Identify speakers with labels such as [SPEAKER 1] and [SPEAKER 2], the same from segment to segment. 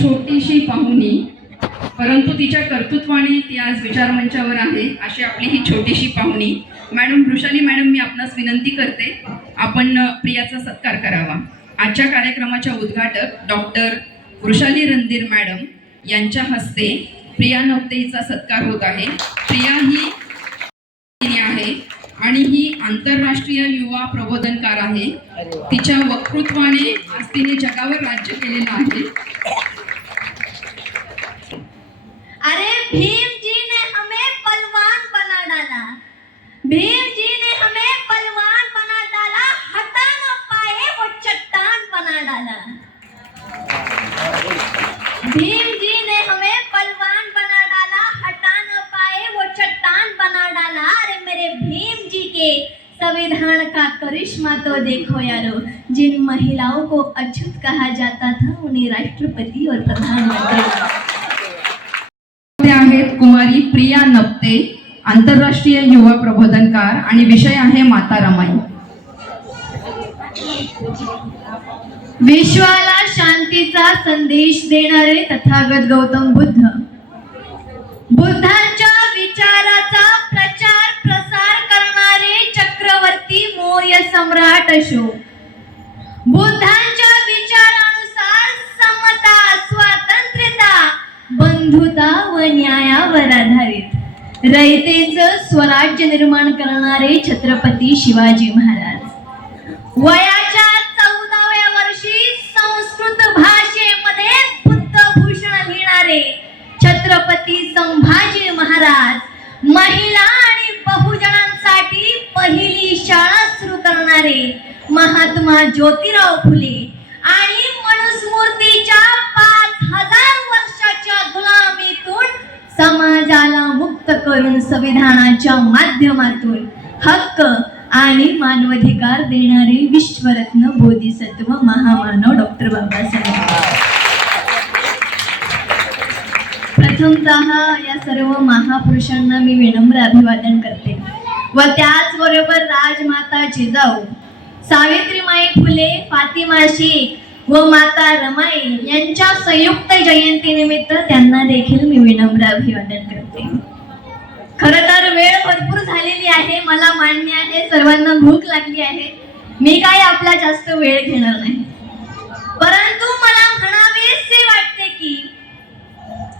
[SPEAKER 1] छोटीशी पाहुणी परंतु तिच्या कर्तृत्वाने ती आज विचारमंचावर आहे अशी आपली ही छोटीशी पाहुणी. मॅडम वृषाली मॅडम मी आपणास विनंती करते आपण प्रियाचा सत्कार करावा. आजच्या कार्यक्रमाच्या उद्घाटक डॉक्टर वृषाली रणधीर मॅडम यांच्या हस्ते प्रिया नवतेचा सत्कार होत आहे. प्रिया ही आहे आणि ही आंतरराष्ट्रीय युवा प्रबोधनकार आहे. तिच्या वक्तृत्वाने आज तिने जगावर राज्य केलेलं आहे.
[SPEAKER 2] अरे भीम जी ने हमें बलवान बना डाला। भीम जी ने हमें बलवान बना डाला, हटा ना पाए वो चट्टान बना डाला। भीम जी ने हमें बलवान बना डाला, हटा न पाए वो चट्टान बना डाला। अरे मेरे भीम जी के संविधान का करिश्मा तो देखो यारो, जिन महिलाओं को अछूत कहा जाता था, उन्हें राष्ट्रपति और प्रधानमंत्री।
[SPEAKER 1] आहेत कुमारी प्रिया नप्ते आंतरराष्ट्रीय युवा प्रबोधनकार आणि विषय आहे माता रमाई
[SPEAKER 2] विश्वाला शांतीचा संदेश देणारे तथागत गौतम बुद्ध. बुद्धांच्या विचाराचा प्रचार प्रसार करणारे चक्रवर्ती मौर्य सम्राट अशोक. बुद्धा बंधुता व न्यायावर आधारित. रयतेचं स्वराज्य निर्माण करणारे छत्रपती शिवाजी महाराज. वयाच्या चौदाव्या वर्षी संस्कृत भाषेमध्ये बुद्धभूषण लिहिणारे छत्रपती संभाजी महाराज महिला आणि बहुजनांसाठी पहिली शाळा सुरू करणारे महात्मा ज्योतिराव फुले आणि मनुस्मृतीच्या पाच हजार समाजाच्या गुलामीतून समाजाला मुक्त करून संविधानाच्या माध्यमातून हक्क आणि मानवाधिकार देणारे विश्वरत्न बोधिसत्व महामानव डॉक्टर बाबासाहेब. प्रथमतः या सर्व महापुरुषांना मी विनम्र अभिवादन करते. व त्याचबरोबर राजमाता जिजाऊ सावित्रीमाई फुले फातिमा शेख व माता रमाई यांच्या संयुक्त जयंतीनिमित्त त्यांना देखील मी विनम्र अभिवादन करते. खर तर वेळ भरपूर झालेली आहे मला मान्य आहे सर्वांना भूक लागली आहे. मी काय आपला जास्त वेळ घेणार नाही. परंतु मला म्हणावेसे वाटते की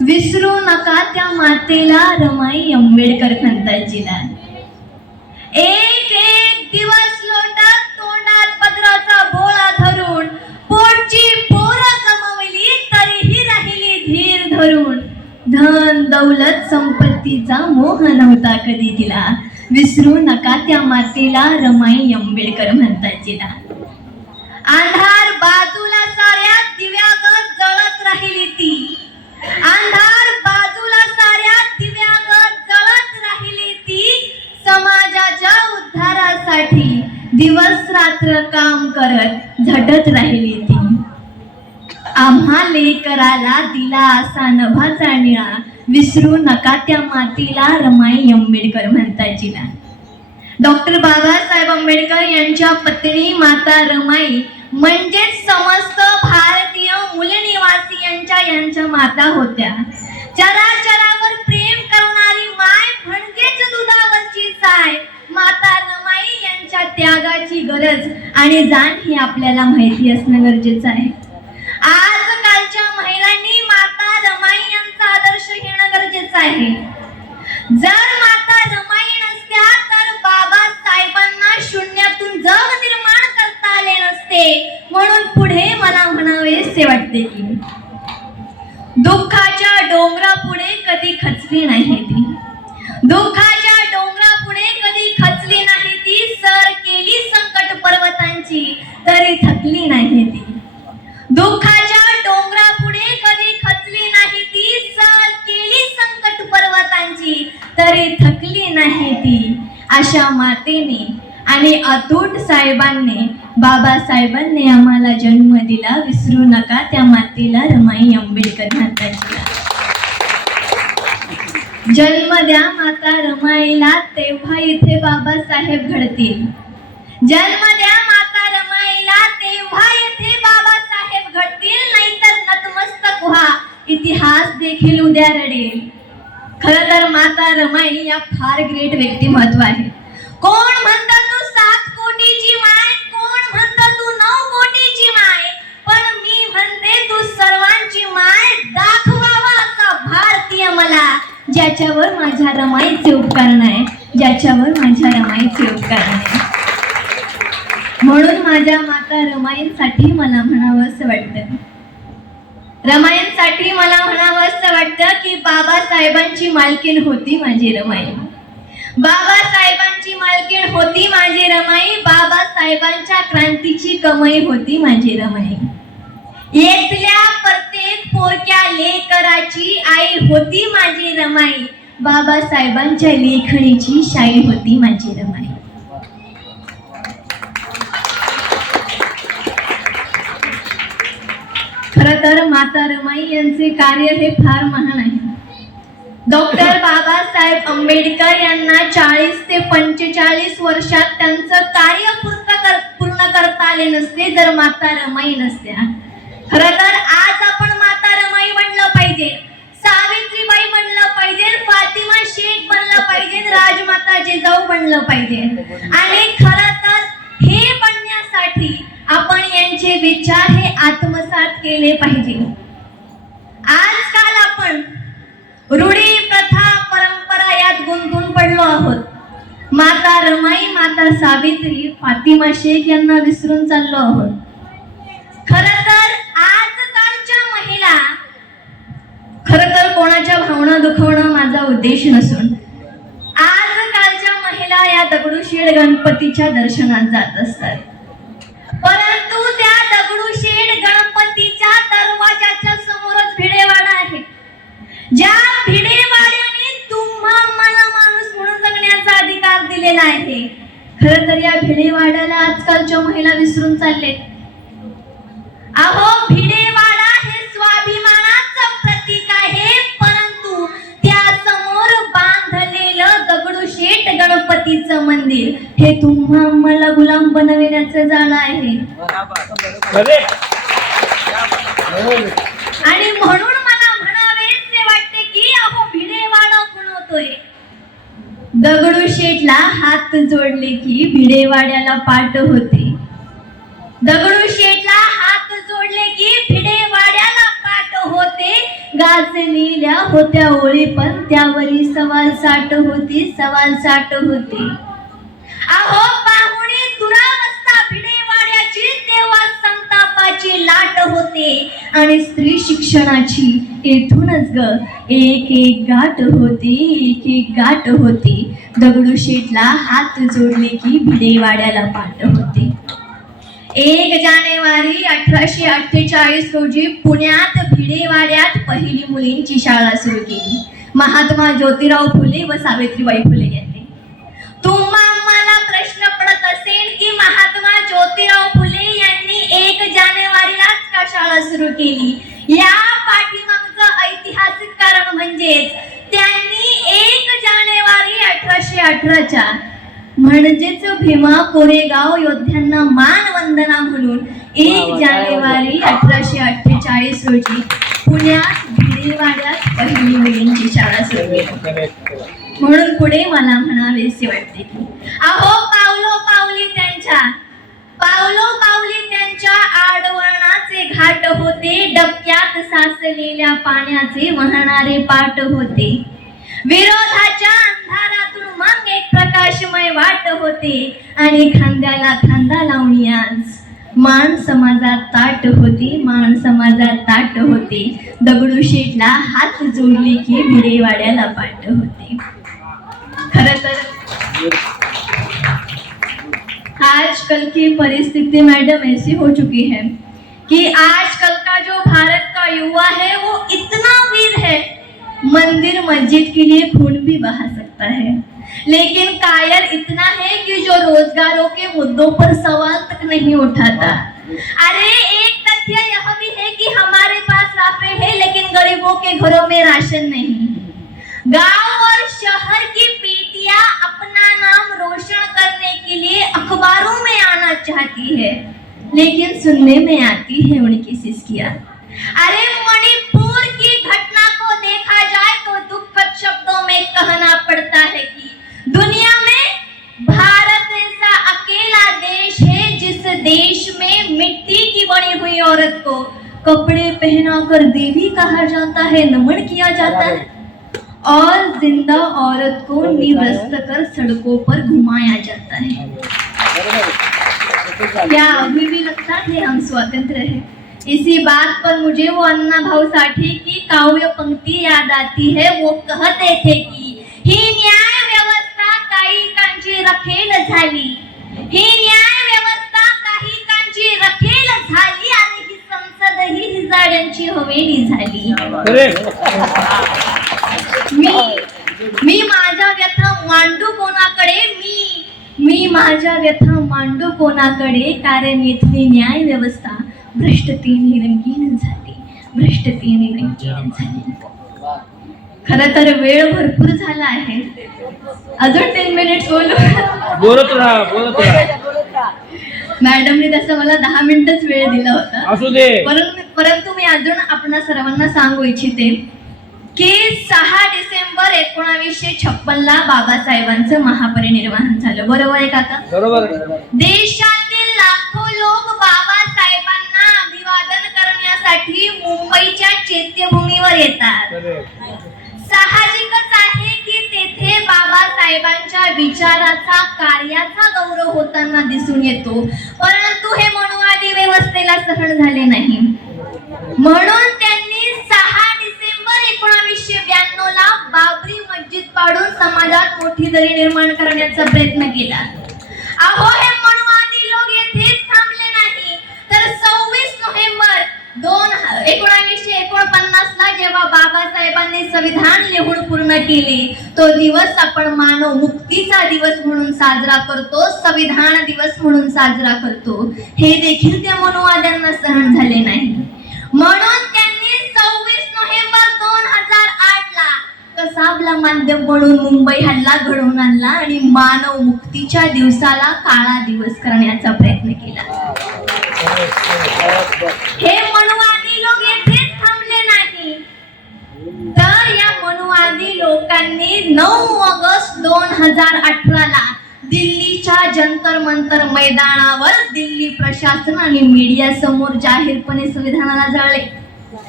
[SPEAKER 2] विसरू नका त्या मातेला रमाई आंबेडकर खंताजीला. एक धन दौलत संपत्तीचा मोह नव्हता कधी तिला. विसरू नका त्या मातेला रमाई आंबेडकर म्हणतात तिला. अंधार बाजूला साऱ्या दिव्यागत जळत राहिली ती. अंधार बाजूला साऱ्या दिव्यागत जळत राहिली ती. समाजाच्या उद्धारासाठी दिवस रात्र काम करत झटत राहिली ती. आम्हा लेकराला दिला असा नभाचा निळा विसरू नका त्या मातीला रमाई आंबेडकर म्हणतात जिला डॉक्टर बाबासाहेब आंबेडकर यांच्या पत्नी माता रमाई म्हणजेच समस्त भारतीय मूलनिवासी यांच्या यांच्या माता होत्या. चराचरावर प्रेम करणारी माय म्हणजेच दुधावरची साय. माता रमाई यांच्या त्यागाची गरज आणि जाण ही आपल्याला माहिती असणं गरजेचं आहे. आजकालच्या महिलांनी माता रमाई यांचा आदर्श घेणं गरजेचं आहे. जर माता रमाई नसत्या तर बाबासाहेबांना शून्यातून जग निर्माण करता आले नसते. म्हणून पुढे मला म्हणावेसे वाटते की. दुःखाच्या डोंगरापुढे कधी खचली नाही ती. दुःखा अतूट साहेबांनी बाबासाहेबांनी आम्हाला जन्म दिला. विसरू नका त्या मातीला रमाई आंबेडकर म्हणतात जन्म द्या माता रमाईला तेव्हा इथे बाबासाहेब घडतील. जन्म द्या माता रमाईला तेव्हा येथे बाबासाहेब घडतील. नाहीतर नतमस्तक व्हा. इतिहास देखील उद्या रडेल. खर तर माता रमाई या फार ग्रेट व्यक्तिमत्व आहे. कोण म्हणतात तू सात कोटीची माय कोण तू नऊ कोटीची माय? पण मी म्हणते तू सर्वांची माय दाखवावा असा भारतीय मला. ज्याच्यावर माझ्या रमाईचे उपकरण आहे ज्याच्यावर माझ्या रमाईचे उपकरण आहे म्हणून माझ्या माता रमाईंसाठी मला म्हणावं असं वाटतं. रमायणसाठी मला म्हणावं असं वाटतं की बाबासाहेबांची मालकीण होती माझी रमाई. बाबासाहेबांची मालकीण होती माझी रमाई. बाबासाहेबांच्या क्रांतीची कमाई होती माझी रमाई. येथल्या प्रत्येक पोरक्या लेकराची आई होती माझी रमाई. बाबासाहेबांच्या लेखणीची शाई होती माझी रमाई. खर तर माता रमाई यांचे कार्य हे फार महान डॉक्टर बाबासाहेब आंबेडकर यांना चाळीस ते पंचेचाळीस वर्षात त्यांचं कार्य पूर्ण कर पूर्ण करता आले नसते जर माता रमाई नसत्या. खर तर आज आपण माता रमाई म्हणलं पाहिजे. सावित्रीबाई म्हणलं पाहिजे फातिमा शेख बनलं पाहिजे राजमाता जिजाऊ बनलं पाहिजे. आणि खर तर हे बनण्यासाठी आपण यांचे विचार हे आत्मसात केले पाहिजे. आजकाल आपण रूढी प्रथा परंपरा यात गुंतून पडलो आहोत. माता रमाई माता सावित्री फातिमा शेख यांना विसरून चाललो आहोत. खर तर आजकालच्या महिला खर तर कोणाच्या भावना दुखवणं माझा उद्देश नसून आजकालच्या महिला या दगडूशेठ गणपतीच्या दर्शनात जात असतात. परंतु त्या दगडूशेठ गणपतीच्या दरवाजाच्या समोरच भिडेवाडा आहे. भिडेवाड्याने तुम्हा मला माणूस म्हणून जगण्याचा अधिकार दिलेला आहे. खर तर या भिडेवाड्याला आजकालच्या महिला विसरून चालले अहो भिडेवाडा हे स्वाभिमानाचं प्रतीक आहे परंतु त्या समोर बांधलेलं दगडूशेठ गणपतीचं मंदिर हे तुम्हा मला गुलाम बनविण्याचं जाळं आहे. आणि म्हणून दगडूशेठला हात जोडले की भिडेवाड्याला पाठ होते. दगडूशेठला हात जोडले की भिडेवाड्याला पाठ होते. गाजलेल्या होत्या ओळी पण त्यावरी सवाल साठ होती सवाल साठ होती. अहो पाहुणे दुरावस्था तेव्हा संतापाची लाट होते आणि स्त्री शिक्षणाची येथूनच ग एक एक गाठ होती एक एक गाठ होती. दगडूशेठला हात जोडले की भिडेवाड्याला पाठ होते. एक जानेवारी अठराशे अठ्ठेचाळीस रोजी पुण्यात भिडेवाड्यात पहिली मुलींची शाळा सुरू केली. महात्मा ज्योतिराव फुले व सावित्रीबाई फुले यांनी. तुम्हा प्रश्न पडत असेल की महात्मा ज्योतिराव फुले यांनी एक जानेवारीलाच का शाळा सुरू केली? या पाठीमागचं ऐतिहासिक कारण म्हणजेच त्यांनी एक जानेवारी अठराशे अठराच्या म्हणजेच भीमा कोरेगाव योद्ध्यांना मान वंदना म्हणून एक जानेवारी अठराशे अठ्ठेचाळीस रोजी पुण्यात भिडेवाड्यात पहिली मुलींची शाळा सुरू केली. म्हणून पुढे मला म्हणावेसे वाटते. की अहो पावलो पावली त्यांच्या. पावलो पावली त्यांच्या आडवणाचे घाट होते. डबक्यात साचलेल्या पाण्याचे वाहणारे पाट होते. विरोधाच्या अंधारातून मग एक प्रकाशमय वाट होते. आणि खांद्याला खांदा लावणी आज मान समाजात ताट होती. मान समाजात ताट होते. दगडूशेठला हात जोडले की भिडेवाड्याला पाट होते. खर तर आजकल की परिस्थिति मैडम ऐसी हो चुकी है कि आजकल का जो भारत का युवा है, वो इतना वीर है, मंदिर मस्जिद के लिए खून भी बहा सकता है। लेकिन कायर इतना है कि जो रोजगारों के मुद्दों पर सवाल तक नहीं उठाता। अरे, एक तथ्य यह भी है कि हमारे पास राफेल है, लेकिन गरीबों के घरों में राशन नहीं गाँव और शहर की पेटिया अपना नाम रोशन करने के लिए अखबारों में आना चाहती है, लेकिन सुनने में आती है उनकी सिस्किया। अरे मणिपुर की घटना को देखा जाए तो दुखद शब्दों में कहना पड़ता है कि दुनिया में भारत ऐसा अकेला देश है जिस देश में मिट्टी की बनी हुई औरत को कपड़े पहनाकर देवी कहा जाता है, नमन किया जाता है। और जिंदा औरत को निवस्त कर सड़कों पर घुमाया जाता है। क्या अभी भी लगता है? हम स्वतंत्र हैं। इसी बात पर मुझे वो अन्ना भाऊ साठे की काव्य पंक्ति याद आती है। वो कहते थे कि ही न्याय व्यवस्था काही कांची रखेल झाली. ही न्याय व्यवस्था काही कांची रखेल झाली. आणि ही संसद ही हिजाड्यांची हवेली झाली. मी मी माझ्या व्यथा मांडू कोणाकडे? मी मी माझ्या व्यथा मांडू कोणाकडे? कारण इथली न्याय व्यवस्था भ्रष्टतेने रंगीन झाली. भ्रष्टतेने रंगीन झाली. खर तर वेळ भरपूर झाला आहे. अजून टेन मिनिट्स बोलू?
[SPEAKER 3] बोलत राहा बोलत राहा.
[SPEAKER 2] मॅडमने तसं मला दहा मिनिटच वेळ दिला होता. परंतु मी अजून आपणा सर्वांना सांगू इच्छिते. की सहा डिसेंबर एकोणावीसशे छप्पन ला बाबासाहेबांचं महापरिनिर्वाण झालं. बरोबर आहे काका
[SPEAKER 3] बरोबर.
[SPEAKER 2] देशातील लाखो लोक बाबासाहेबांना अभिवादन करण्यासाठी मुंबईच्या चैत्यभूमीवर येतात. साहजिकच आहे की तेथे बाबासाहेबांच्या विचाराचा कार्याचा गौरव होताना दिसून येतो. परंतु हे मनुवादी व्यवस्थेला सहन झाले नाही. म्हणून त्यांनी सहा डिसेंबर एकोणावीसशे ब्याण्णव बाबरी मस्जिद पाडून समाजात मोठी दरी निर्माण करण्याचा प्रयत्न केला. अहो हे मनुवादी लोक येथेच थांबले नाही. तर सव्वीस नोव्हेंबर दोन एकोणावीसशे एकोणपन्नास ला जेव्हा बाबासाहेबांनी संविधान लिहून पूर्ण केले तो दिवस आपण मानव मुक्तीचा दिवस म्हणून साजरा करतो संविधान दिवस म्हणून साजरा करतो. हे देखील त्या मनुवाद्यांना सहन झाले नाही. म्हणून त्यांनी सव्वीस नोव्हेंबर दोन हजार आठ कसाबला माध्यम म्हणून मुंबई हल्ला घडवून आणला आणि मानव मुक्तीच्या दिवसाला काळा दिवस करण्याचा प्रयत्न केला. हे मनुवादी लोक येथेच थांबले नाही. तर या मनुवादी लोकांनी नऊ ऑगस्ट दोन हजार अठरा ला दिल्लीच्या जंतर मंतर मैदानावर दिल्ली प्रशासन आणि मीडिया समोर जाहीरपणे संविधानाला जाळले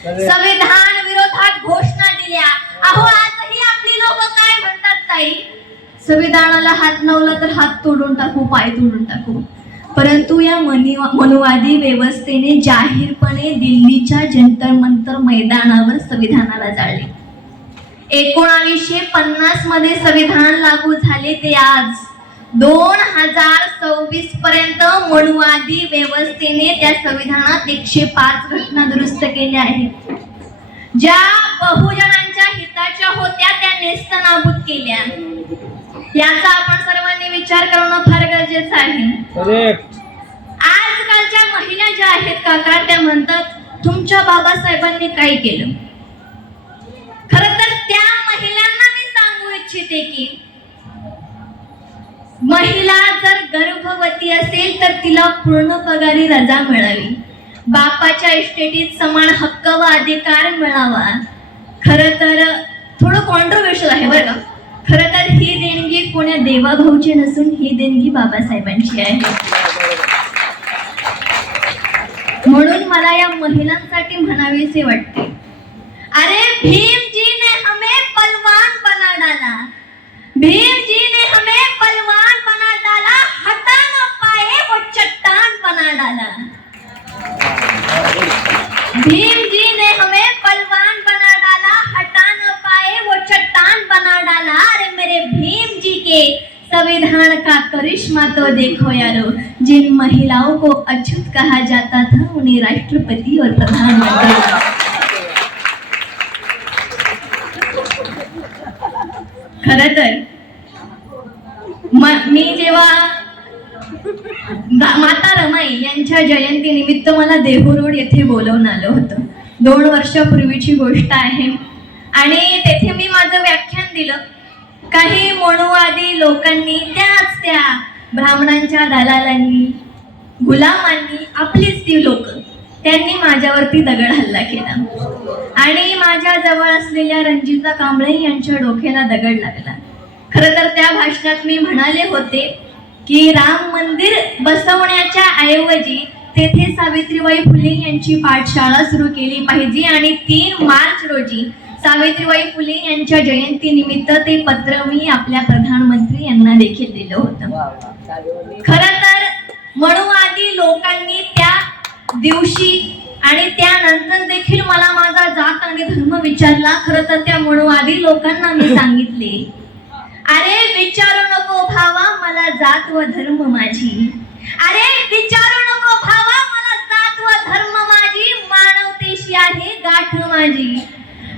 [SPEAKER 2] संविधान विरोधात घोषणा दिल्या. अहो आजही आपली लोक काय म्हणतात ताई? संविधानाला हात लावला तर हात तोडून टाकू पाय तोडून टाकू. परंतु या मनी मनुवादी व्यवस्थेने जाहीरपणे दिल्लीच्या जंतर मंतर मैदानावर संविधानाला जाळले. एकोणावीसशे पन्नासमध्ये संविधान लागू झाले ते आज. दोन हजार सव्वीस पर्यंत मनुवादी व्यवस्थेने त्या संविधानात एकशे पाच घटना दुरुस्त केल्या आहेत. ज्या बहुजनांच्या हिताच्या होत्या त्या नेस्तनाबूत केल्या. याचा आपण सर्वांनी विचार करणं फार गरजेचं आहे. आजकालच्या महिला ज्या आहेत काका त्या म्हणतात तुमच्या बाबासाहेबांनी काय केलं? खर तर त्या महिलांना मी सांगू इच्छिते की महिला जर गर्भवती असेल तर तिला पूर्ण पगारी रजा मिळावी. बापाच्या इस्टेटीत समान हक्क व अधिकार मिळावा. खर तर थोडं कॉन्ट्रोवर्शियल आहे बरं का? खरं तर ही देणगी कोण्या देवाभाऊची नसून ही देणगी बाबासाहेबांची आहे. म्हणून मला या महिलांसाठी म्हणावीसे वाटते. अरे भीमजीने ने हमें पलवान बना डाला. भीमजीने ने हमें पलवान बना डाला. हटा न पाए वो चट्टान बना डाला. भीमजीने ने हमें पलवान बना पाए वो चट्टान बना डाला। अरे मेरे भीम जी के संविधान का करिश्मा तो देखो यारो जिन महिलाओं को अछूत कहा जाता था उन्हें राष्ट्रपति और प्रधानमंत्री। खर तर मी जेव्हा माता रमाई यांच्या जयंती निमित्त मला देहू रोड येथे बोलवून आलं होतं. दोन वर्षापूर्वीची गोष्ट आहे. आणि तेथे मी माझं व्याख्यान दिलं. काही मोणवादी लोकांनी त्याच त्या ब्राह्मणांच्या दलालांनी गुलामांनी आपलीच ती लोक त्यांनी माझ्यावरती दगड हल्ला केला. आणि माझ्या जवळ असलेल्या रणजिता कांबळे यांच्या डोक्याला दगड लागला. खरं तर त्या भाषणात मी म्हणाले होते की राम मंदिर बसवण्याच्या ऐवजी तेथे सावित्रीबाई फुले यांची पाठशाळा सुरू केली पाहिजे आणि तीन मार्च रोजी सावित्रीबाई फुले यांच्या जयंती निमित्त ते पत्र मी आपल्या प्रधानमंत्री यांना देखील दिलं होतं. खर तर मनुवादी लोकांनी त्या दिवशी आणि त्यानंतर देखील मला माझा जात आणि धर्म विचारला. खर तर त्या मनुवादी लोकांना मी सांगितले. अरे विचारू नको भावा मला जात व धर्म माझी. अरे विचारू नको भावा मला जात व धर्म माझी. मानवतेशी आहे गाठ माझी.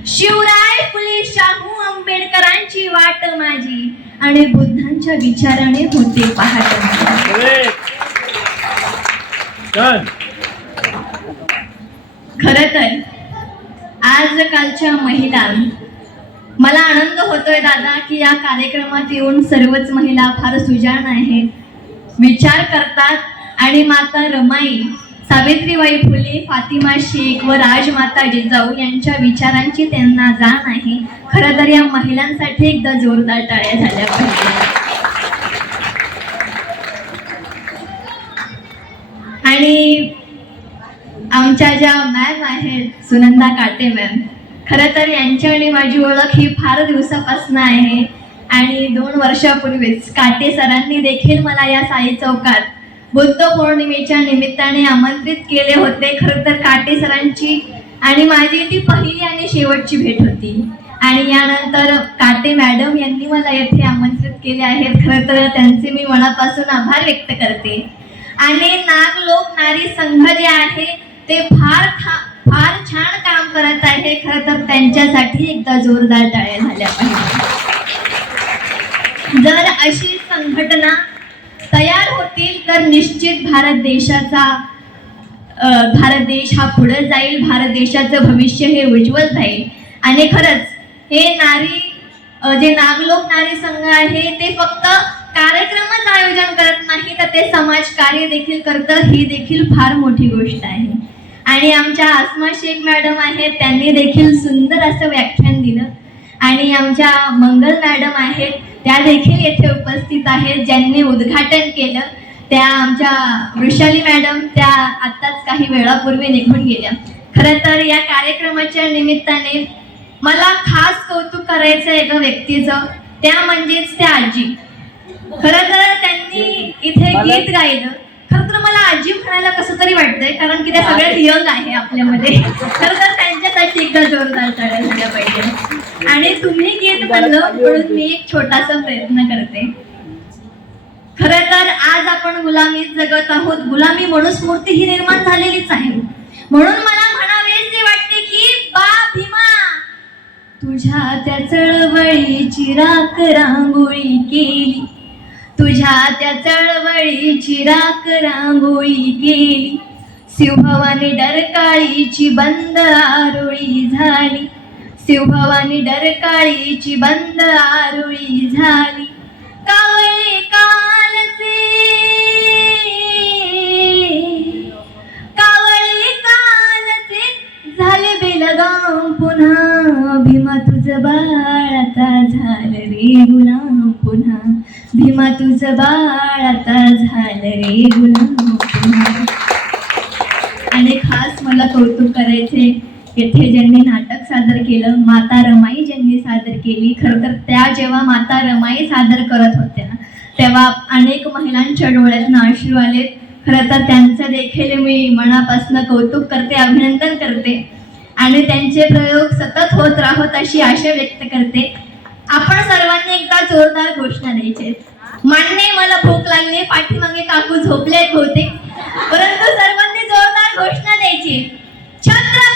[SPEAKER 2] शिवराय फुले शाहू आंबेडकरांची वाट माझी आणि बुद्धांच्या विचाराने होते
[SPEAKER 3] डन
[SPEAKER 2] खर तर आजकालच्या महिला मला आनंद होतोय दादा की या कार्यक्रमात येऊन सर्वच महिला फार सुजाण आहेत. विचार करतात आणि माता रमाई सावित्रीबाई फुले फातिमा शेख व राजमाता जिजाऊ यांच्या विचारांची त्यांना जाण आहे. खरं तर या महिलांसाठी एकदा जोरदार टाळ्या झाल्या पाहिजे आणि आमच्या ज्या मॅम आहेत सुनंदा काटे मॅम खरं तर यांची आणि माझी ओळख ही फार दिवसापासून आहे. आणि दोन वर्षापूर्वीच काटे सरांनी देखील मला या साई चौकात बुद्ध पौर्णिमेच्या निमित्ताने आमंत्रित केले होते. खरं तर काटे सरांची आणि माझी ती पहिली आणि शेवटची भेट होती. आणि यानंतर काटे मॅडम यांनी मला येथे आमंत्रित केले आहेत. खरं तर त्यांचे मी मनापासून आभार व्यक्त करते. आणि नाग लोक नारी संघ जे आहे ते फार खा फार छान काम करत आहे. खरं तर त्यांच्यासाठी एकदा जोरदार टाळ्या झाल्या पाहिजे जर अशी संघटना तयार होतील तर निश्चित भारत देशाचा भारत देश हा पुढे जाईल भारत देशाचं भविष्य हे उज्ज्वल जाईल आणि खरंच हे नारी जे नागलोक नारी संघ आहे ते फक्त कार्यक्रमच आयोजन करत नाही तर ते समाज कार्य देखील करतं ही देखील फार मोठी गोष्ट आहे. आणि आमच्या आसमा शेख मॅडम आहेत त्यांनी देखील सुंदर असं व्याख्यान दिलं. आणि आमच्या मंगल मॅडम आहेत त्या देखील येथे उपस्थित आहेत ज्यांनी उद्घाटन केलं. त्या आमच्या वृषाली मॅडम त्या आत्ताच काही वेळापूर्वी निघून गेल्या. खरं तर या कार्यक्रमाच्या निमित्ताने मला खास कौतुक करायचं आहे एका व्यक्तीचं त्या म्हणजेच त्या आजी. खरं तर त्यांनी इथे गीत गायलं. खरं तर मला आजी म्हणायला कसं तरी वाटतंय कारण की त्या सगळ्यात यंग आहे आपल्यामध्ये. खरं तर त्यांच्यासाठी एकदा जोरदार झाल्या पाहिजे. आणि तुम्ही गीत बनलो म्हणून मी एक छोटासा प्रयत्न करते. खर तर आज आपण गुलामीत जगत आहोत. गुलामी म्हणून स्मृती ही निर्माण झालेलीच आहे. म्हणून मला म्हणावेसे वाटते की बा भीमा तुझ्या त्या चळवळीची राख रांगोळी केली. तुझ्या त्या चळवळीची राख रांगोळी केली. शिवभवानी डरकाळीची बंद आरोळी झाली. शिवभवानी डरकाळीची बंद आरुळी झाली. कावळे कालचे. कावळे कालचे. झाले बेलगाम पुन्हा भीमा तुझ बाळ आता झालं रे गुलाम पुन्हा. भीमा तुझ बाळ आता झालं रे गुलाम पुन्हा. आणि खास मला कौतुक करायचे येथे ज्यांनी नाटक सादर केलं माता रमाई ज्यांनी सादर केली खरं तर त्या जेव्हा माता रमाई सादर करत होत्या तेव्हा अनेक महिलांच्या डोळ्यातनं अश्रू आले. खरं तर त्यांचं देखील मी मनापासून कौतुक करते अभिनंदन करते. आणि त्यांचे प्रयोग सतत होत राहोत अशी आशा व्यक्त करते. आपण सर्वांनी एकदा जोरदार घोषणा द्यायचे मान्य मला भूक लागली पाठीमागे काकू झोपले होते परंतु सर्वांनी जोरदार घोषणा द्यायची छत्र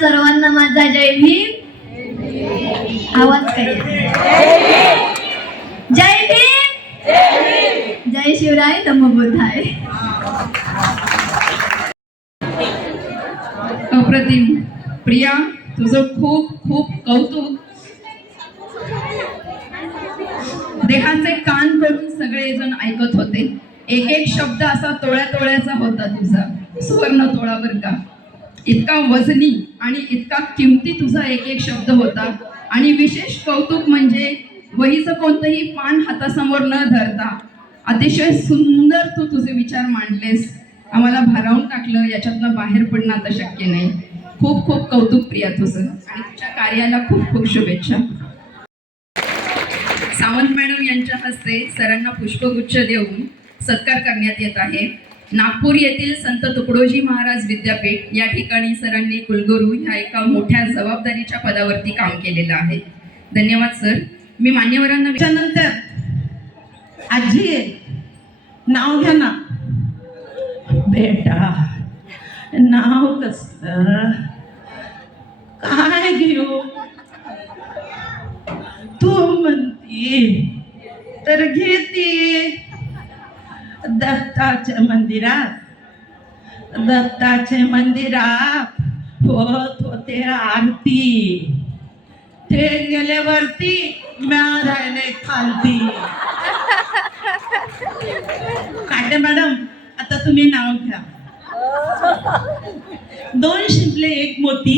[SPEAKER 2] सर्वांना माझा जय भीम. आवाज काय येत? जय भीम जय शिवराय नमो
[SPEAKER 1] अप्रतिम. प्रिया तुझं खूप खूप कौतुक. देहाचे कान करून सगळेजण ऐकत होते. एक एक शब्द असा तोळ्या तोळ्याचा होता तुझा. सुवर्ण तोळावर का? इतका वजनी आणि इतका किमती तुझा एक एक शब्द होता. आणि विशेष कौतुक म्हणजे वहीचं कोणतंही पान हातासमोर न धरता अतिशय सुंदर तू तुझे विचार मांडलेस. आम्हाला भारावून टाकलं याच्यातनं बाहेर पडणं आता शक्य नाही. खूप खूप कौतुक प्रिया तुझं. आणि तुझ्या कार्याला खूप खूप शुभेच्छा. सावंत मॅडम यांच्या हस्ते सरांना पुष्पगुच्छ देऊन सत्कार करण्यात येत आहे. नागपूर येथील संत तुकडोजी महाराज विद्यापीठ या ठिकाणी सरांनी कुलगुरू ह्या एका मोठ्या जबाबदारीच्या पदावरती काम केलेलं आहे. धन्यवाद सर. मी मान्यवरांना विचार
[SPEAKER 4] आजी आहे नाव घ्या ना. बेटा नाव कस? काय घेऊ? तू म्हणती तर घेते. दत्ताच्या मंदिरात दत्ताच्या मंदिरात होत होते आरती. ते गेल्यावरती म्या राहिले खालती. काटे मॅडम? आता तुम्ही नाव घ्या. दोन शिंपले एक मोती.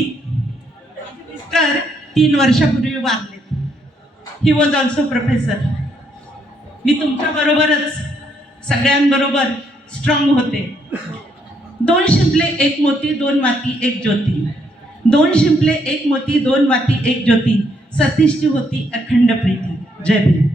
[SPEAKER 4] तर तीन वर्षापूर्वी वारले. ही वॉज ऑल्सो प्रोफेसर मी तुमच्या बरोबरच सगळ्यांबरोबर स्ट्रॉंग होते. दोन शिंपले एक मोती दोन माती एक ज्योती. दोन शिंपले एक मोती दोन वाती एक ज्योती. सतीशची होती अखंड प्रीती. जय भीम.